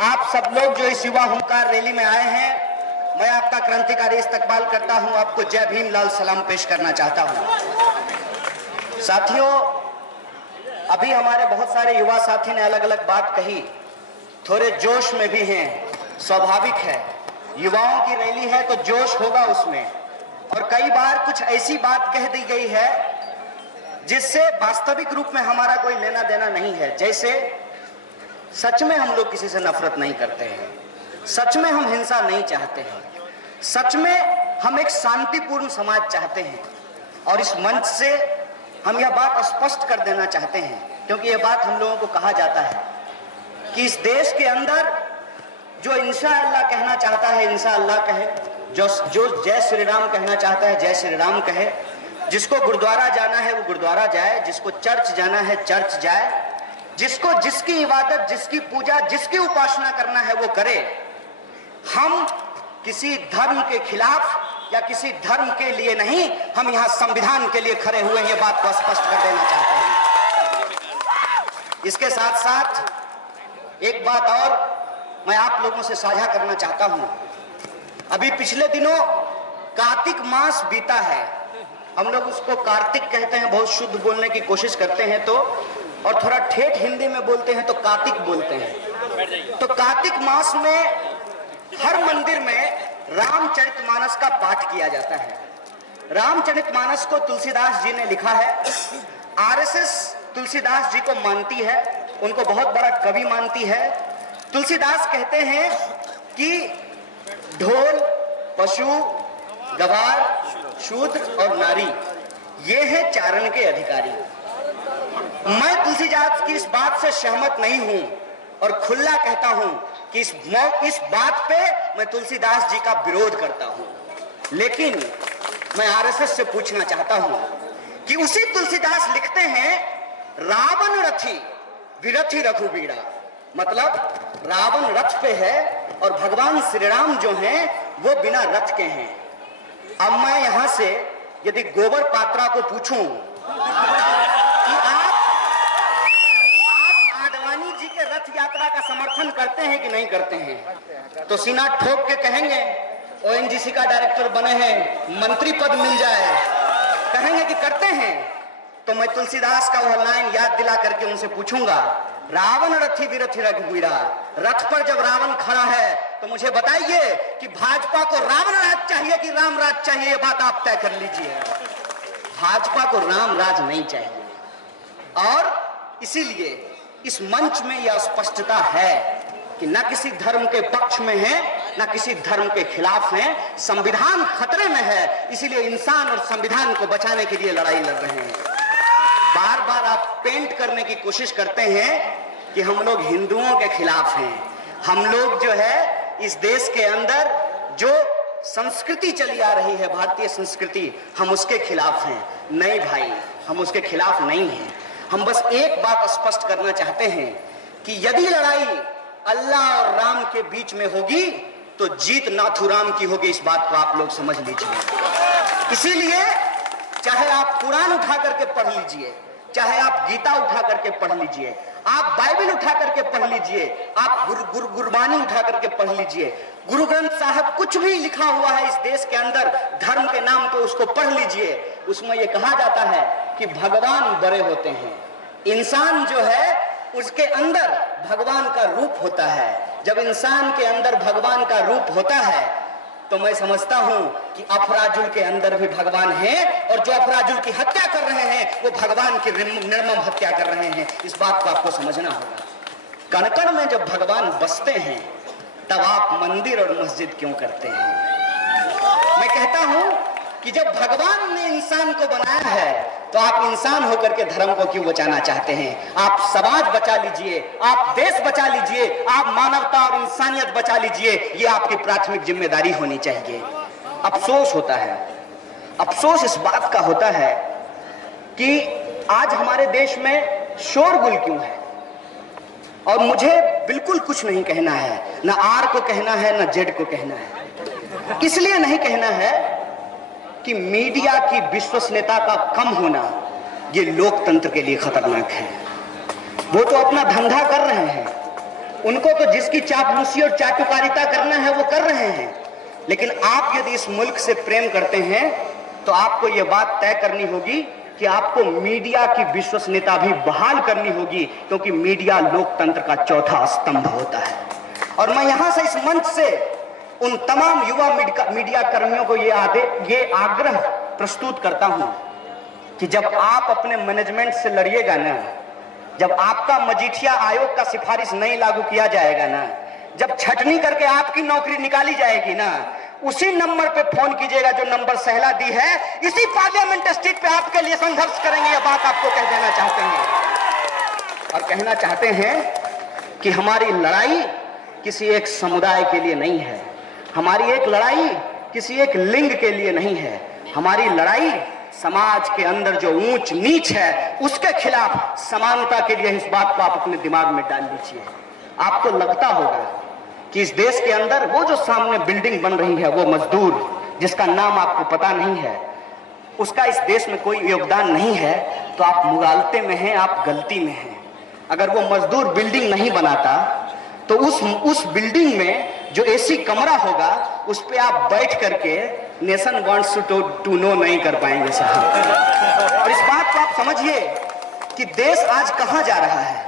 आप सब लोग जो इस युवा हुंकार रैली में आए हैं, मैं आपका क्रांतिकारी इस्तकबाल करता हूं, आपको जय भीम लाल सलाम पेश करना चाहता हूं। साथियों, अभी हमारे बहुत सारे युवा साथी ने अलग अलग बात कही, थोड़े जोश में भी हैं, स्वाभाविक है, युवाओं की रैली है तो जोश होगा उसमें। और कई बार कुछ ऐसी बात कह दी गई है जिससे वास्तविक रूप में हमारा कोई लेना देना नहीं है। जैसे सच में हम लोग किसी से नफरत नहीं करते हैं, सच में हम हिंसा नहीं चाहते हैं, सच में हम एक शांतिपूर्ण समाज चाहते हैं। और इस मंच से हम यह बात स्पष्ट कर देना चाहते हैं, क्योंकि यह बात हम लोगों को कहा जाता है कि इस देश के अंदर जो इंशाअल्लाह कहना चाहता है इंशाअल्लाह कहे, जो जय श्री राम कहना चाहता है जय श्री राम कहे, जिसको गुरुद्वारा जाना है वो गुरुद्वारा जाए, जिसको चर्च जाना है चर्च जाए, जिसको जिसकी इबादत, जिसकी पूजा, जिसकी उपासना करना है वो करे। हम किसी धर्म के खिलाफ या किसी धर्म के लिए नहीं, हम यहाँ संविधान के लिए खड़े हुए हैं, ये बात को स्पष्ट कर देना चाहते हैं। इसके साथ साथ एक बात और मैं आप लोगों से साझा करना चाहता हूं। अभी पिछले दिनों कार्तिक मास बीता है, हम लोग उसको कार्तिक कहते हैं, बहुत शुद्ध बोलने की कोशिश करते हैं तो, और थोड़ा ठेठ हिंदी में बोलते हैं तो कार्तिक बोलते हैं। तो कार्तिक मास में हर मंदिर में रामचरितमानस का पाठ किया जाता है। रामचरितमानस को तुलसीदास जी ने लिखा है। आरएसएस तुलसीदास जी को मानती है, उनको बहुत बड़ा कवि मानती है। तुलसीदास कहते हैं कि ढोल, पशु, गवार, शूद्र और नारी, ये है चारण के अधिकारी। मैं तुलसीदास की इस बात से सहमत नहीं हूं और खुला कहता हूं कि इस बात पे मैं तुलसीदास जी का विरोध करता हूं। लेकिन मैं आरएसएस से पूछना चाहता हूं कि उसी तुलसीदास लिखते हैं रावण रथी विरथी रघुबीरा, मतलब रावण रथ पे है और भगवान श्री राम जो हैं वो बिना रथ के हैं। अब मैं यहां से यदि गोबर पात्रा को पूछूं कि आप आडवाणी जी के रथ यात्रा का समर्थन करते हैं कि नहीं करते हैं, तो सीना ठोक के कहेंगे ओएनजीसी का डायरेक्टर बने हैं, मंत्री पद मिल जाए, कहेंगे कि करते हैं। तो मैं तुलसीदास का वह लाइन याद दिला करके उनसे पूछूंगा, रावण रथी विरथी रघुबीरा, रथ पर जब रावण खड़ा है तो मुझे बताइए कि भाजपा को रावण राज चाहिए कि राम राज चाहिए, ये बात आप तय कर लीजिए। भाजपा को राम राज नहीं चाहिए। और इसीलिए इस मंच में यह स्पष्टता है कि न किसी धर्म के पक्ष में है न किसी धर्म के खिलाफ है, संविधान खतरे में है, इसीलिए इंसान और संविधान को बचाने के लिए लड़ाई लड़ रहे हैं। बार बार आप पेंट करने की कोशिश करते हैं कि हम लोग हिंदुओं के खिलाफ हैं, हम लोग जो है इस देश के अंदर जो संस्कृति चली आ रही है, भारतीय संस्कृति, हम उसके खिलाफ हैं। नहीं भाई, हम उसके खिलाफ नहीं हैं। हम बस एक बात स्पष्ट करना चाहते हैं कि यदि लड़ाई अल्लाह और राम के बीच में होगी तो जीत नाथुराम की होगी, इस बात को आप लोग समझ लीजिए। इसीलिए चाहे आप कुरान उठा करके पढ़ लीजिए, चाहे आप गीता उठा करके पढ़ लीजिए, आप बाइबल उठा करके पढ़ लीजिए, आप गुरबानी उठा करके पढ़ लीजिए, गुरु ग्रंथ साहब कुछ भी लिखा हुआ है इस देश के अंदर धर्म के नाम पे, उसको पढ़ लीजिए। उसमें यह कहा जाता है कि भगवान बड़े होते हैं, इंसान जो है उसके अंदर भगवान का रूप होता है। जब इंसान के अंदर भगवान का रूप होता है तो मैं समझता हूं कि अफराजुल के अंदर भी भगवान है, और जो अफराजुल की हत्या कर रहे हैं वो भगवान की निर्मम हत्या कर रहे हैं। इस बात को आपको समझना होगा। कण कण में जब भगवान बसते हैं तब आप मंदिर और मस्जिद क्यों करते हैं? मैं कहता हूं कि जब भगवान ने इंसान को बनाया है तो आप इंसान होकर के धर्म को क्यों बचाना चाहते हैं? आप समाज बचा लीजिए, आप देश बचा लीजिए, आप मानवता और इंसानियत बचा लीजिए, ये आपकी प्राथमिक जिम्मेदारी होनी चाहिए। अफसोस होता है, अफसोस इस बात का होता है कि आज हमारे देश में शोरगुल क्यों है। और मुझे बिल्कुल कुछ नहीं कहना है, ना आर को कहना है ना जेड को कहना है। इसलिए नहीं कहना है कि मीडिया की विश्वसनीयता का कम होना ये लोकतंत्र के लिए खतरनाक है। वो तो अपना धंधा कर रहे हैं, उनको तो जिसकी चापलूसी और चाटुकारिता करना है वो कर रहे हैं, लेकिन आप यदि इस मुल्क से प्रेम करते हैं तो आपको यह बात तय करनी होगी कि आपको मीडिया की विश्वसनीयता भी बहाल करनी होगी, क्योंकि मीडिया लोकतंत्र का चौथा स्तंभ होता है। और मैं यहां से इस मंच से उन तमाम युवा मीडिया कर्मियों को ये आग्रह प्रस्तुत करता हूं कि जब आप अपने मैनेजमेंट से लड़िएगा ना, जब आपका मजीठिया आयोग का सिफारिश नहीं लागू किया जाएगा ना, जब छटनी करके आपकी नौकरी निकाली जाएगी ना, उसी नंबर पे फोन कीजिएगा जो नंबर सहला दी है, इसी पार्लियामेंट स्ट्रीट पे आपके लिए संघर्ष करेंगे। यह बात आपको कह देना चाहते हैं और कहना चाहते हैं कि हमारी लड़ाई किसी एक समुदाय के लिए नहीं है, हमारी एक लड़ाई किसी एक लिंग के लिए नहीं है, हमारी लड़ाई समाज के अंदर जो ऊंच नीच है उसके खिलाफ समानता के लिए। इस बात को आप अपने दिमाग में डाल लीजिए। आपको लगता होगा कि इस देश के अंदर वो जो सामने बिल्डिंग बन रही है, वो मजदूर जिसका नाम आपको पता नहीं है, उसका इस देश में कोई योगदान नहीं है, तो आप मुगालते में हैं, आप गलती में हैं। अगर वो मजदूर बिल्डिंग नहीं बनाता तो उस बिल्डिंग में जो एसी कमरा होगा उस पे आप बैठ करके नेशन वांट्स टू नो नहीं कर पाएंगे साहब। और इस बात को आप समझिए कि देश आज कहां जा रहा है।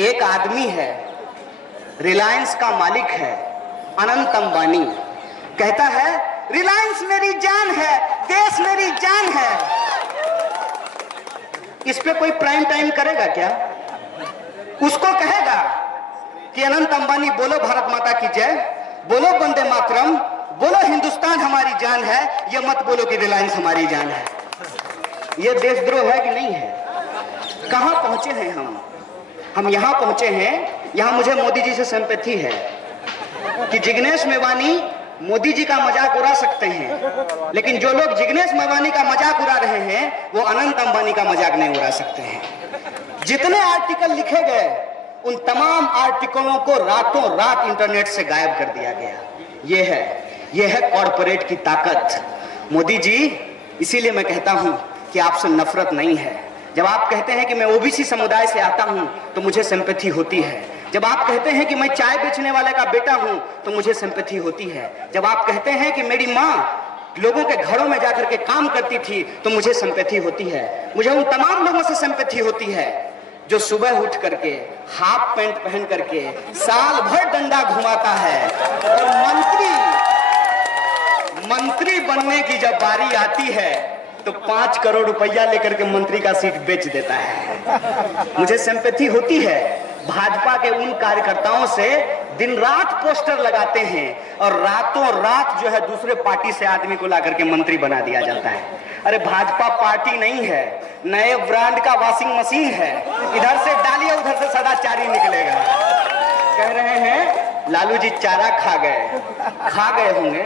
एक आदमी है, रिलायंस का मालिक है, अनंत अंबानी, कहता है रिलायंस मेरी जान है, देश मेरी जान है। इस पे कोई प्राइम टाइम करेगा क्या? उसको कहेगा कि अनंत अंबानी बोलो भारत माता की जय, बोलो वंदे मातरम, बोलो हिंदुस्तान हमारी जान है, ये मत बोलो कि रिलायंस हमारी जान है। ये देशद्रोह है कि नहीं है? कहां पहुंचे हैं हम यहां पहुंचे हैं, यहां मुझे मोदी जी से सिंपैथी है कि जिग्नेश मेवानी मोदी जी का मजाक उड़ा सकते हैं, लेकिन जो लोग जिग्नेश मेवानी का मजाक उड़ा रहे हैं वो अनंत अंबानी का मजाक नहीं उड़ा सकते हैं। जितने आर्टिकल लिखे गए उन तमाम आर्टिकलों को रातों रात इंटरनेट से गायब कर दिया गया। यह है कॉर्पोरेट की ताकत। मोदी जी, इसीलिए मैं कहता हूं कि आपसे नफरत नहीं है। जब आप कहते हैं कि मैं ओबीसी समुदाय से आता हूं तो मुझे सिंपैथी होती है। जब आप कहते हैं कि मैं चाय बेचने वाले का बेटा हूं तो मुझे सिंपैथी होती है। जब आप कहते हैं कि मेरी मां लोगों के घरों में जाकर के काम करती थी तो मुझे सिंपैथी होती है। मुझे उन तमाम लोगों से सिंपैथी होती है जो सुबह उठ करके हाफ पैंट पहन करके साल भर डंडा घुमाता है और मंत्री बनने की जब बारी आती है तो 5 करोड़ रुपया लेकर के मंत्री का सीट बेच देता है। मुझे सिंपैथी होती है भाजपा के उन कार्यकर्ताओं से दिन रात पोस्टर लगाते हैं और रातों रात जो है दूसरे पार्टी से आदमी को ला करके मंत्री बना दिया जाता है। अरे भाजपा पार्टी नहीं है, नए ब्रांड का वॉशिंग मशीन है, इधर से डालिए उधर से सदाचारी निकलेगा। कह रहे हैं लालू जी चारा खा गए होंगे।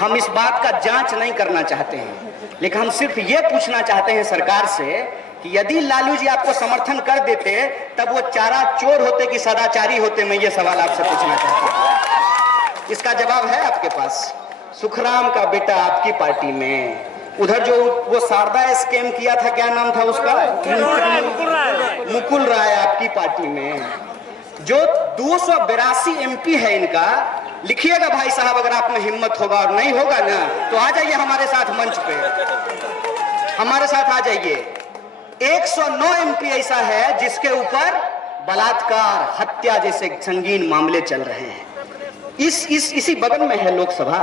हम इस बात का जांच नहीं करना चाहते हैं, लेकिन हम सिर्फ ये पूछना चाहते हैं सरकार से कि यदि लालू जी आपको समर्थन कर देते तब वो चारा चोर होते कि सदाचारी होते। मैं ये सवाल आपसे पूछना चाहता हूं, इसका जवाब है आपके पास। सुखराम का बेटा आपकी पार्टी में, उधर जो वो शारदा स्कैम किया था, क्या नाम था उसका, मुकुल राय आपकी पार्टी में। जो 282 एमपी है इनका, लिखिएगा भाई साहब अगर आप में हिम्मत होगा, और नहीं होगा ना तो आ जाइए हमारे साथ मंच पे, हमारे साथ आ जाइए। 109 एमपी ऐसा है जिसके ऊपर बलात्कार, हत्या जैसे संगीन मामले चल रहे हैं। इसी बगल में है लोकसभा।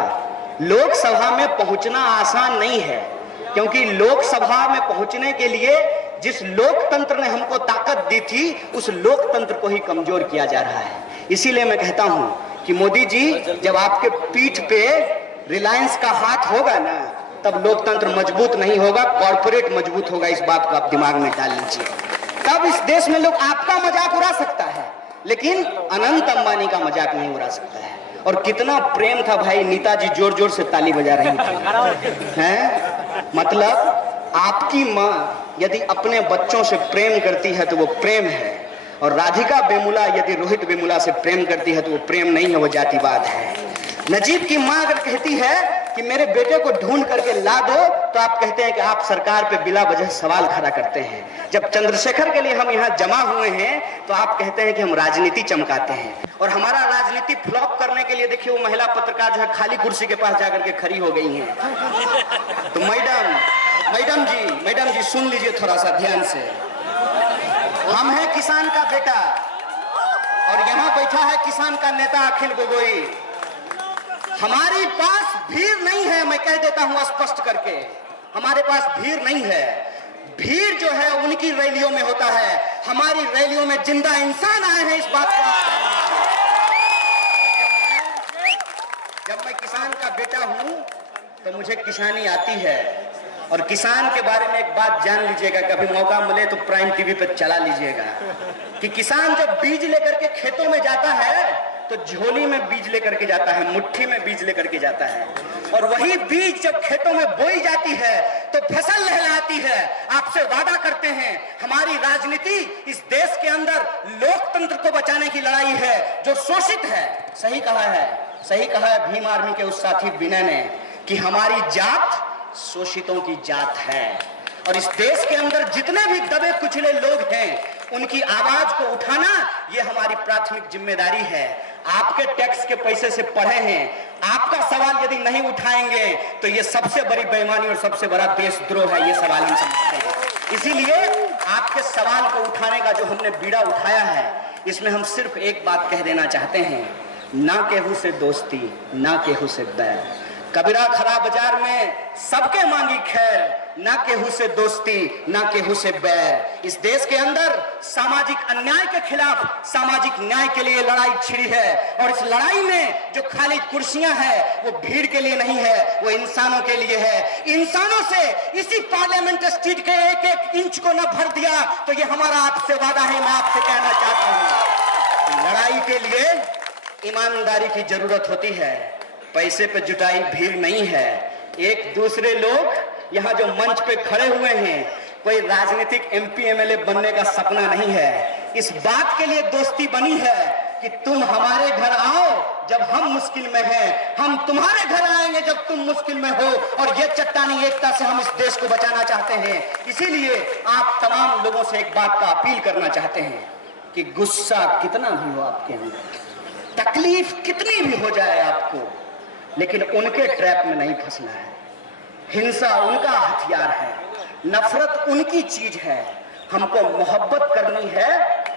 लोकसभा में पहुंचना आसान नहीं है, क्योंकि लोकसभा में पहुंचने के लिए जिस लोकतंत्र ने हमको ताकत दी थी उस लोकतंत्र को ही कमजोर किया जा रहा है। इसीलिए मैं कहता हूं कि मोदी जी, जब आपके पीठ पे रिलायंस का हाथ होगा ना तब लोकतंत्र मजबूत नहीं होगा, कॉर्पोरेट मजबूत होगा। इस बात को आप दिमाग में डाल लीजिए। तब इस देश में लोग आपका मजाक उड़ा सकता है, लेकिन अनंत अंबानी का मजाक नहीं उड़ा सकता है। और कितना प्रेम था भाई, नेताजी जोर जोर से ताली बजा रही थी, हैं? मतलब आपकी माँ यदि अपने बच्चों से प्रेम करती है तो वो प्रेम है, और राधिका वेमुला यदि रोहित वेमुला से प्रेम करती है तो वो प्रेम नहीं है, वो जातिवाद है। नजीब की माँ अगर कहती है कि मेरे बेटे को ढूंढ करके ला दो, तो आप कहते हैं कि आप सरकार पे बिला वजह सवाल खड़ा करते हैं। जब चंद्रशेखर के लिए हम यहाँ जमा हुए हैं तो आप कहते हैं कि हम राजनीति चमकाते हैं। और हमारा राजनीति फ्लॉप करने के लिए देखिए वो महिला पत्रकार जो है खाली कुर्सी के पास जाकर के खड़ी हो गई हैं। तो मैडम जी सुन लीजिए थोड़ा सा ध्यान से। हम हैं किसान का बेटा और यहाँ बैठा है किसान का नेता अखिल गोगोई। हमारे पास भीड़ नहीं है, मैं कह देता हूं स्पष्ट करके, हमारे पास भीड़ नहीं है। भीड़ जो है उनकी रैलियों में होता है, हमारी रैलियों में जिंदा इंसान आए हैं। इस बात को जब मैं किसान का बेटा हूं तो मुझे किसानी आती है। और किसान के बारे में एक बात जान लीजिएगा, कभी मौका मिले तो प्राइम टीवी पर चला लीजिएगा कि किसान जब बीज लेकर के खेतों में जाता है तो झोली में बीज लेकर के जाता है, मुट्ठी में बीज लेकर के जाता है। और वही बीज जब खेतों में बोई जाती है तो फसल लहलाती है। आपसे वादा करते हैं, हमारी राजनीति इस देश के अंदर लोकतंत्र को बचाने की लड़ाई है जो शोषित है। सही कहा है भीम आर्मी के उस साथी विनय ने कि हमारी जात शोषितों की जात है। और इस देश के अंदर जितने भी दबे कुचले लोग हैं उनकी आवाज को उठाना ये हमारी प्राथमिक जिम्मेदारी है। आपके टैक्स के पैसे से पढ़े हैं, आपका सवाल यदि नहीं उठाएंगे तो ये सबसे बड़ी बेईमानी और सबसे बड़ा देशद्रोह है, ये सवाल हम समझते हैं। इसीलिए आपके सवाल को उठाने का जो हमने बीड़ा उठाया है, इसमें हम सिर्फ एक बात कह देना चाहते हैं, ना केहू से दोस्ती ना केहू से बैर। कबीरा खरा बाजार में सबके मांगी खैर, ना केहू से दोस्ती ना केहू से बैर। इस देश के अंदर सामाजिक अन्याय के खिलाफ सामाजिक न्याय के लिए लड़ाई छिड़ी है। और इस लड़ाई में जो खाली कुर्सियां हैं वो भीड़ के लिए नहीं है, वो इंसानों के लिए है। इंसानों से इसी पार्लियामेंट स्ट्रीट के एक एक इंच को न भर दिया तो ये हमारा आपसे वादा है। मैं आपसे कहना चाहता हूं, लड़ाई के लिए ईमानदारी की जरूरत होती है, पैसे पे जुटाई भीड़ नहीं है। एक दूसरे लोग यहाँ जो मंच पे खड़े हुए हैं, कोई राजनीतिक एमपी एमएलए बनने का सपना नहीं है। इस बात के लिए दोस्ती बनी है कि तुम हमारे घर आओ जब हम मुश्किल में हैं, हम तुम्हारे घर आएंगे जब तुम मुश्किल में हो। और ये चट्टानी एकता से हम इस देश को बचाना चाहते हैं। इसीलिए आप तमाम लोगों से एक बात का अपील करना चाहते हैं कि गुस्सा कितना भी हो आपके अंदर, तकलीफ कितनी भी हो जाए आपको, लेकिन उनके ट्रैप में नहीं फंसना है। हिंसा उनका हथियार है, नफरत उनकी चीज है। हमको मोहब्बत करनी है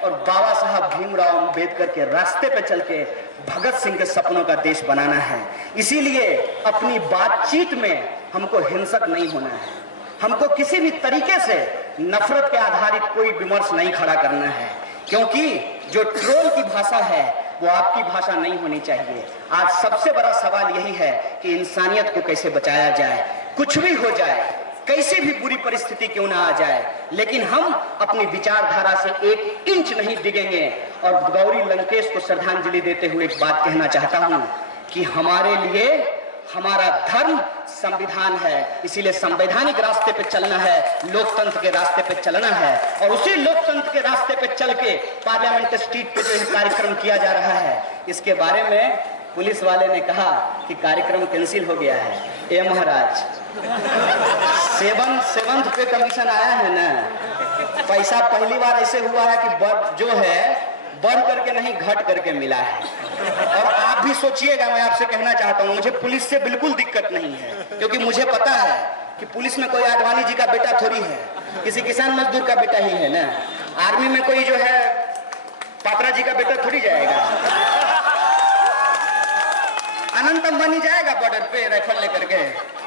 और बाबा साहब भीमराव अंबेडकर के रास्ते पे चल के भगत सिंह के सपनों का देश बनाना है। इसीलिए अपनी बातचीत में हमको हिंसक नहीं होना है, हमको किसी भी तरीके से नफरत के आधारित कोई विमर्श नहीं खड़ा करना है, क्योंकि जो ट्रोल की भाषा है वो आपकी भाषा नहीं होनी चाहिए। आज सबसे बड़ा सवाल यही है कि इंसानियत को कैसे बचाया जाए। कुछ भी हो जाए, कैसी भी बुरी परिस्थिति क्यों ना आ जाए, लेकिन हम अपनी विचारधारा से एक इंच नहीं डिगेंगे। और गौरी लंकेश को श्रद्धांजलि देते हुए एक बात कहना चाहता हूं कि हमारे लिए हमारा धर्म संविधान है, इसीलिए संवैधानिक रास्ते पे चलना है, लोकतंत्र के रास्ते पे चलना है। और उसी लोकतंत्र के रास्ते पे चल के पार्लियामेंट स्ट्रीट पे जो कार्यक्रम किया जा रहा है, इसके बारे में पुलिस वाले ने कहा कि कार्यक्रम कैंसिल हो गया है। ए महाराज, 7th पे कमीशन आया है ना, पैसा पहली बार ऐसे हुआ है कि जो है बढ़ करके नहीं घट करके मिला है। और आप भी सोचिएगा, मैं आपसे कहना चाहता हूं, मुझे पुलिस से बिल्कुल दिक्कत नहीं है, क्योंकि मुझे पता है कि पुलिस में कोई आडवाणी जी का बेटा थोड़ी है, किसी किसान मजदूर का बेटा ही है ना। आर्मी में कोई जो है पात्रा जी का बेटा थोड़ी जाएगा, अनंत अंबानी जाएगा बॉर्डर पे राइफल लेकर के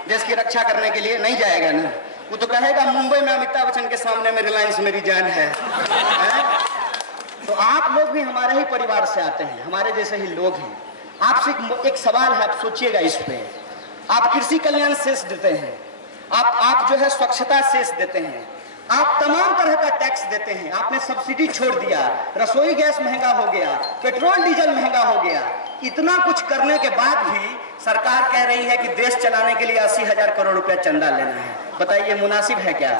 देश की रक्षा करने के लिए? नहीं जाएगा ना। वो तो कहेगा मुंबई में अमिताभ बच्चन के सामने में रिलायंस मेरी जान है। तो आप लोग भी हमारे ही परिवार से आते हैं, हमारे जैसे ही लोग हैं। आपसे एक सवाल है, आप सोचिएगा इस पे। आप कृषि कल्याण सेस देते हैं, आप जो है स्वच्छता सेस देते हैं, आप तमाम तरह का टैक्स देते हैं। आपने सब्सिडी छोड़ दिया, रसोई गैस महंगा हो गया, पेट्रोल डीजल महंगा हो गया। इतना कुछ करने के बाद भी सरकार कह रही है कि देश चलाने के लिए 80,000 करोड़ रुपया चंदा लेना है। बताइए मुनासिब है क्या?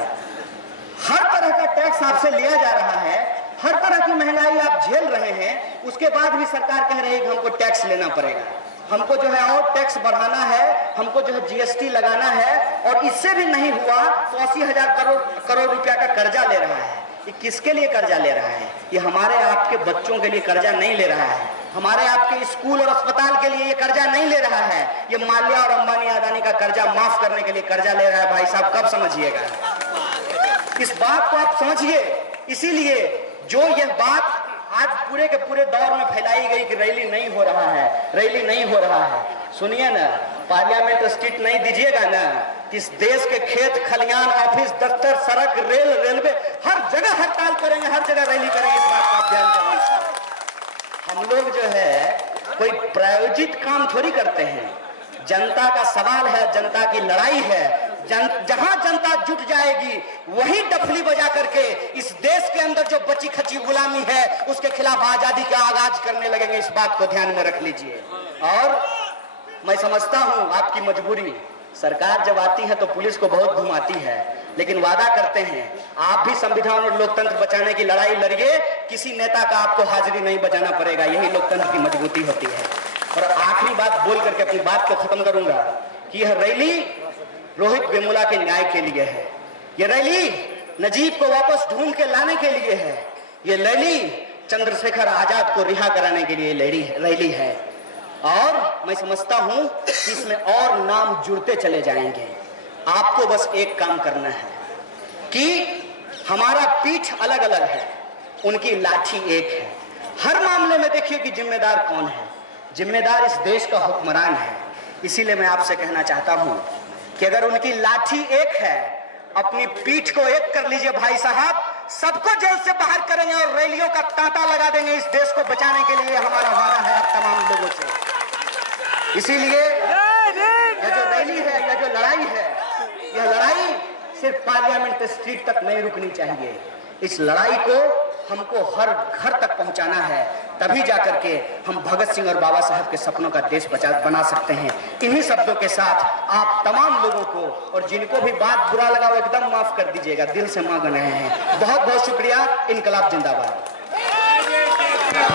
हर तरह का टैक्स आपसे लिया जा रहा है, हर तरह की महंगाई आप झेल रहे हैं, उसके बाद भी सरकार कह रही है कि हमको टैक्स लेना पड़ेगा। हमको जो है और टैक्स बढ़ाना है, हमको जो है जीएसटी लगाना है, और इससे भी नहीं हुआ तो 80,000 करोड़ रुपया का कर्जा ले रहा है। ये किसके लिए कर्जा ले रहा है? ये हमारे आपके बच्चों के लिए कर्जा नहीं ले रहा है, हमारे आपके स्कूल और अस्पताल के लिए ये कर्जा नहीं ले रहा है, ये माल्या और अंबानी अदानी का कर्जा माफ करने के लिए कर्जा ले रहा है। भाई साहब, कब समझिएगा इस बात को? आप समझिए। इसीलिए जो यह बात आज पूरे के पूरे दौर में फैलाई गई कि रैली नहीं हो रहा है, रैली नहीं हो रहा है, सुनिए ना, पार्लियामेंट स्ट्रीट नहीं दीजिएगा ना, इस देश के खेत खलियान, ऑफिस, दफ्तर, सड़क, रेलवे, हर जगह हड़ताल करेंगे, हर जगह रैली करेंगे। इस बात का आप ध्यान करेंगे। हम लोग जो है कोई प्रायोजित काम थोड़ी करते हैं, जनता का सवाल है, जनता की लड़ाई है। जहां जनता जुट जाएगी वही डफली बजा करके इस देश के अंदर जो बची खची गुलामी है उसके खिलाफ आजादी का आगाज करने लगेंगे। इस बात को ध्यान में रख लीजिए। और मैं समझता हूं आपकी मजबूरी, सरकार जब आती है तो पुलिस को बहुत घुमाती है, लेकिन वादा करते हैं आप भी संविधान और लोकतंत्र बचाने की लड़ाई लड़िए, किसी नेता का आपको हाजिरी नहीं बचाना पड़ेगा। यही लोकतंत्र की मजबूती होती है। और आखिरी बात बोल करके अपनी बात को खत्म करूंगा कि यह रैली रोहित वेमुला के न्याय के लिए है, यह रैली नजीब को वापस ढूंढ के लाने के लिए है, यह रैली चंद्रशेखर आजाद को रिहा कराने के लिए रैली है। और मैं समझता हूं कि इसमें और नाम जुड़ते चले जाएंगे। आपको बस एक काम करना है कि हमारा पीठ अलग अलग है, उनकी लाठी एक है। हर मामले में देखिए कि जिम्मेदार कौन है, जिम्मेदार इस देश का हुक्मरान है। इसीलिए मैं आपसे कहना चाहता हूं कि अगर उनकी लाठी एक है, अपनी पीठ को एक कर लीजिए भाई साहब, सबको जेल से बाहर करेंगे और रैलियों का तांता लगा देंगे इस देश को बचाने के लिए। हमारा वादा है आप तमाम लोगों से। इसीलिए यह जो रैली है, यह जो लड़ाई है, यह लड़ाई सिर्फ पार्लियामेंट स्ट्रीट तक नहीं रुकनी चाहिए। इस लड़ाई को हमको हर घर तक पहुंचाना है, तभी जाकर के हम भगत सिंह और बाबा साहब के सपनों का देश बना सकते हैं। इन्हीं शब्दों के साथ आप तमाम लोगों को, और जिनको भी बात बुरा लगा वो एकदम माफ कर दीजिएगा, दिल से मांग रहे हैं। बहुत बहुत शुक्रिया। इनकलाब जिंदाबाद।